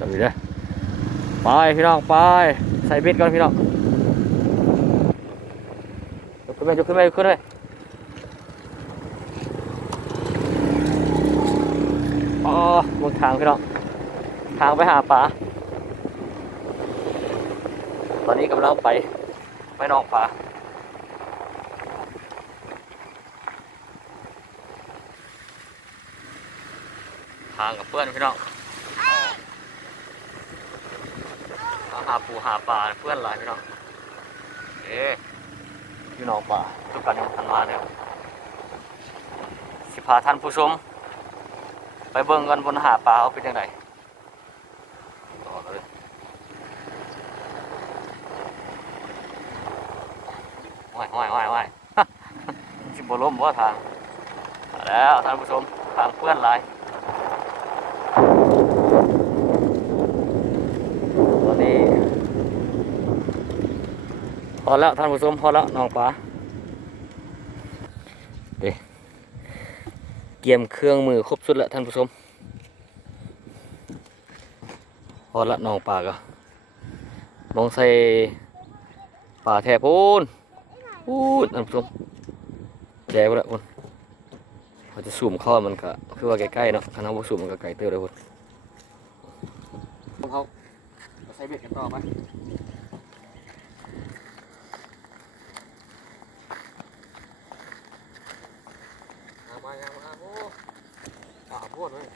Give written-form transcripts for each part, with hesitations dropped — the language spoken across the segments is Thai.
จับอยู่เด้อไปพี่น้องไปใส่เบ็ดก่อนพี่น้องยกขึ้นไปยกขึ้นไปยกขึ้นเลยอ๋อบนทางพี่น้องทางไปหาปลาตอนนี้กำลังไปนองปลาทางกับเพื่อนพี่น้องหาปูหาปลาเพื่อนหลายพี่น้องพี่น้องปลาทุกกันยังทันมาเนี่ยสิพาท่านผู้ชมไปเบิ่งกันบนหาปลาเขาเป็นยังไงต่อเลยว่ายสิบล้มว่าทางแล้วท่านผู้ชมทางเพื่อนหลายตอนนี้พอแล้วท่านผู้ชมพอแล้วน้องปลาเตรียมเครื่องมือครบสุดแล้วท่านผู้ชมพอละน้องปลาก็มองใส่ปลาแทบพูนท่านผู้ชมแย่ไปแล้วคุณเขาจะสูมเข้ามันก็คือว่าใกล้ๆเนาะถ้าเราสูมมันก็ไกลเติบเลยคุณเขาใส่เบ็ดกันต่อไหมมาโอ้ปลาพวดเลย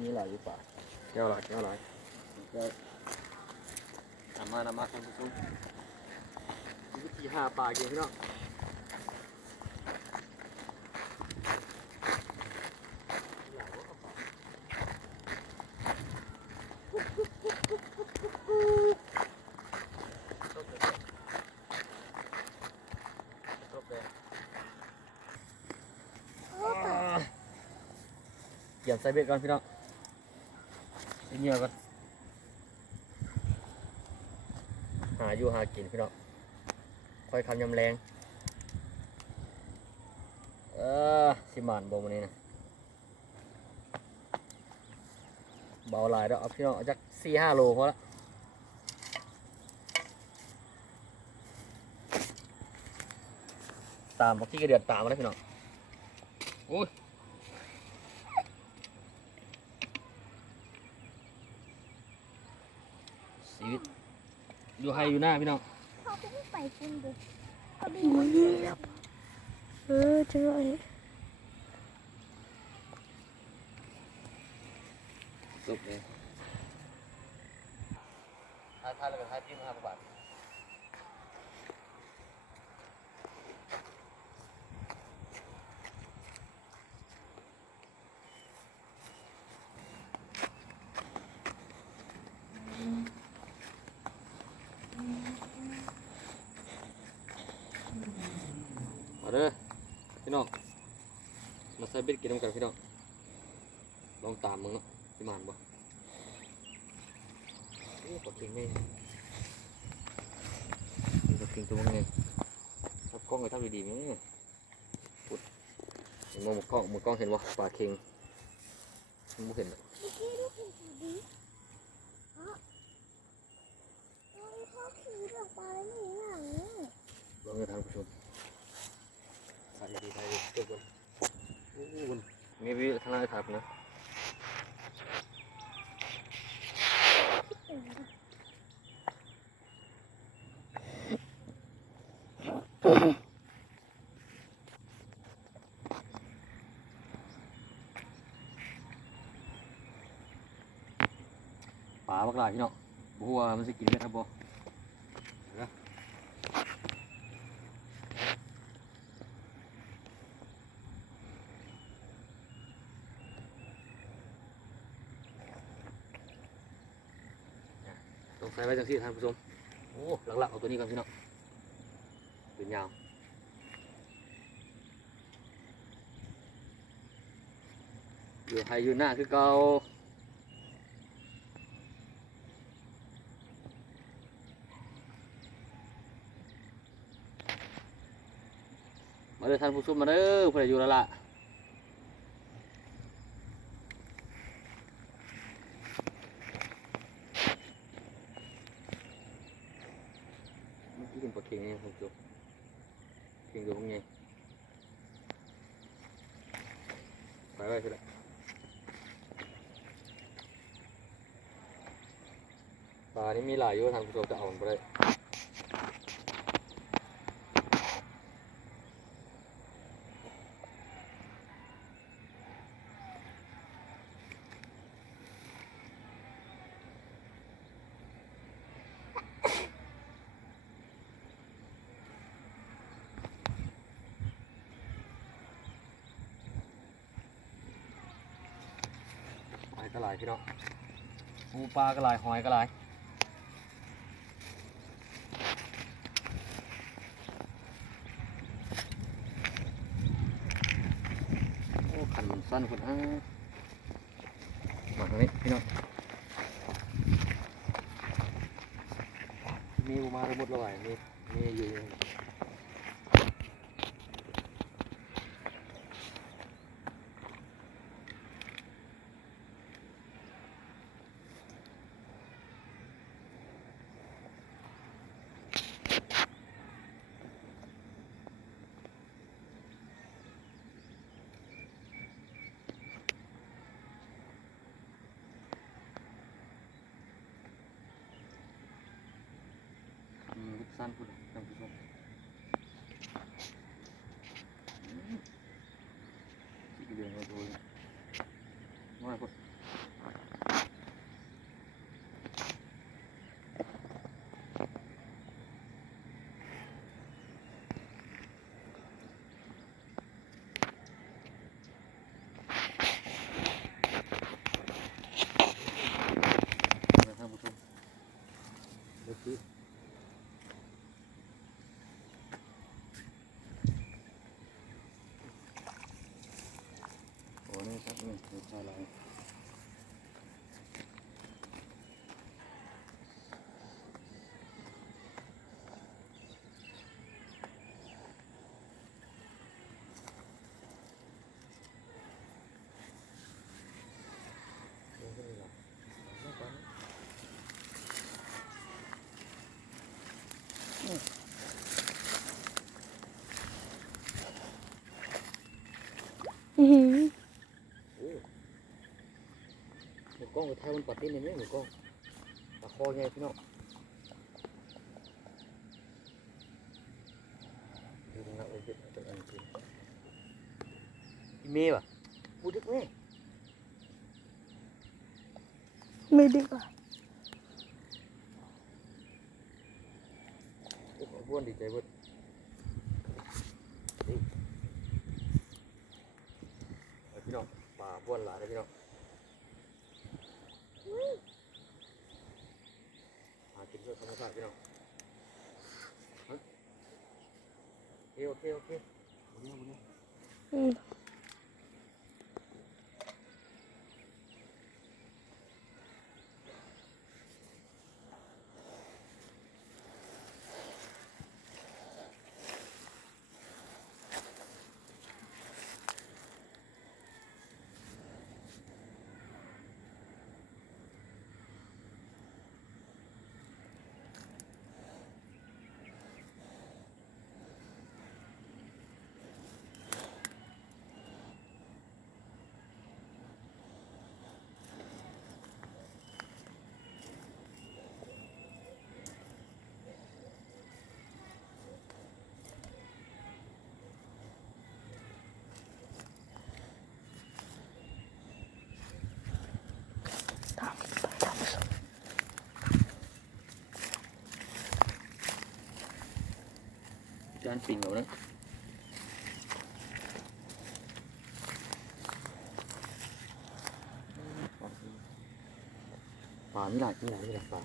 มีหลายอยู่ป่าแก้วหลายนำมาท่านผู้ชมวิธีหาปลาเกี่ยวพี่น้องเกี่ยมใส่เบ็ดก่อนพี่น้องใส่เหงื่อก่อนหาอยู่หากินพี่น้องค่อยคำยำแรงสิมานบ่มื้อนี้นะเบาหลายแล้วเอาพี่น้องเอาจัก 4-5 โลพอละตามที่กระเดือดตามมาแล้วพี่น้องโอ้ยชีวิตอยู่ให้อยู่หน้าพี่น้องเขาไม่ไปกินดิเขาดีมันจังเลยจบเลยท้ายแล้วก็ท้ายที่5 บาทมาเด้อพี่น้องมาใส่เบ็ดกินน้ำกันพี่น้องลองตามมึงเนาะพี่มานบ่โอ้ปลาเค็งไงปลาเค็งตัวมึงไงทับกล้องเลยทับดีๆมั้ยปุดเห็นมือกล้องเห็นบ่ปลาเค็งมึงไม่เห็นหรอกลองให้ท่านผู้ชมใส่ดีใส่ดีตัวกันมีวิวทางไหนครับนะปลาบักหลายพี่น้องบัวมันจะกินได้ครับบ่ต้องใส่ไว้จังซี่ท่านผู้ชมโอ้หลักๆเอาตัวนี้ก่อนพี่น้องเป็นยาวอยู่ให้อยู่หน้าคือเก่ามาเด้อท่านผู้ชมมาเด้อเพื่ออยู่แล้วล่ะ เก่งยังผมจบเก่งตัวพวกนี้ไปไว้สิละปลานี่มีหลายอยู่ทางผู้ชมจะเอามันไปได้หอยก็หลายพี่น้องปูปลาก็หลายหอยก็หลายโอ้ขันมันสั้นคนมาทางนี้พี่น้องมีปูมาทั้งหมดแล้วไงมีอยู่ลึกสั้นคุณท่านผู้ชมที่เดือนเราดูน้อยคุณท่านผู้ชมเดี๋ยวคือโอ้นี่ครับนี่คือชาลายหมูกล้องไปไทยมันปัดดิ้นนี่หมูกล้องปลาคอไงพี่น้องดูนะโอ้ยเป็นอันจริงพี่เมย์ป่ะพูดดึกแม่ ไม่ดีกว่า โอ้โหบ้วนดีใจเบิดนี่พี่น้องปลาบ้วนหลายเลยพี่น้องหากินด้วยธรรมชาติพี่น้องโอเควันนี้ อืมจานปิ่งเอานะปลาไม่หลายปลา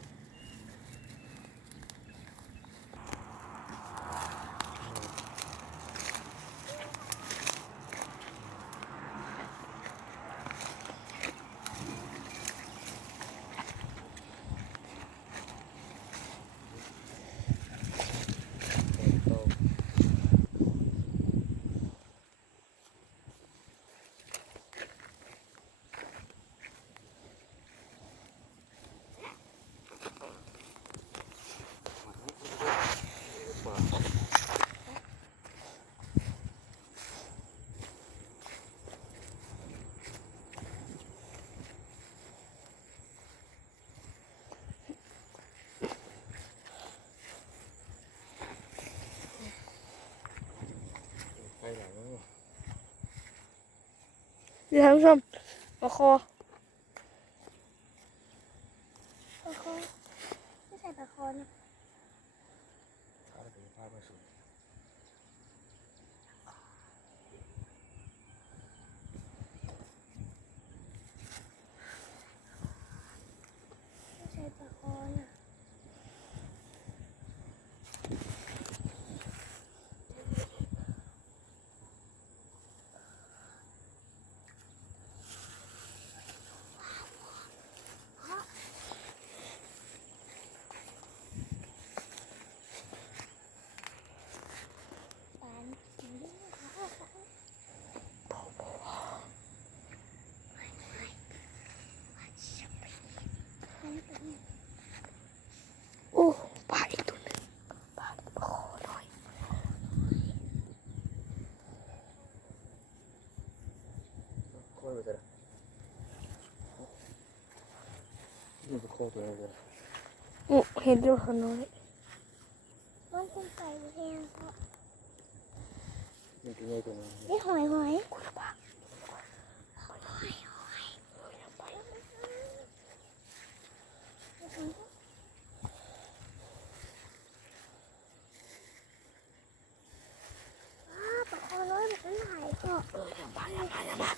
เดี๋ยวท่านผู้ชมปลาคอไม่ใช่ปลาคอนะไม่ใช่ปลาคอนะโอ้ปลาอีกตัวหนึ่งปลาคอน้อย ค่อยไปเลยนี่เป็นโคตรเลย โอ้เห็นด้วยเขาน้อยมันเป็นไก่แห้งเพราะ นี่ตัวใหญ่ตัวนึง นี่หอยกุลปาปลาคอน้อยมันหายก็อย่ามา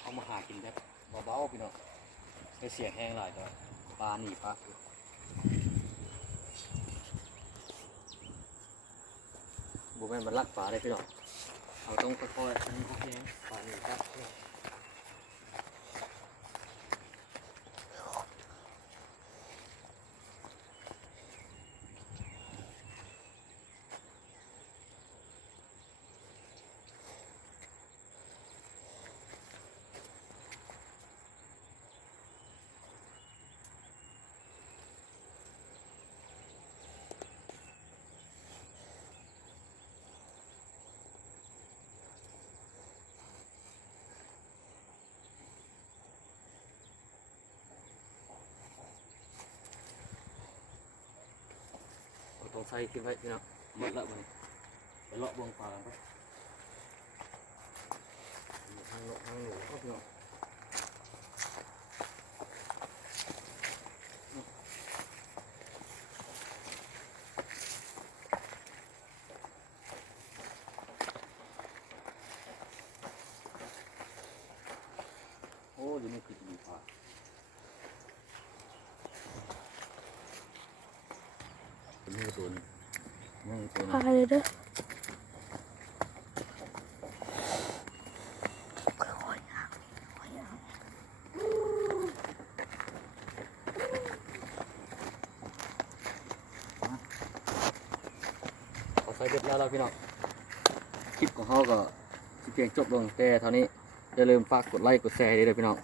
เอามาหากินแบบเบาๆพี่น้องไปเสียงแห้งหลายตัวปลาหนีปลาบุแม่นมันลักปลาได้พี่น้องเราต้องค่อยๆอันนี้โอเคปลาหนีปลาต้องใส่ขึ้นไว้พี่น้องหมดละมันไปเลาะบวงปลาไปทางหนูก็พี่น้องโอ้ยนี่คือมีปลาเป็นมือตัวนึงมือตัวนึ พาง เลยเด้อค่อยๆนะค่อยๆนะ ขอใส่เบ็ดแล้วพี่น้องคลิปของเขาก็สิเพียงจบลงแต่เท่านี้อย่าลืมฝากกดไลค์กดแชร์ให้ด้วยพี่น้อง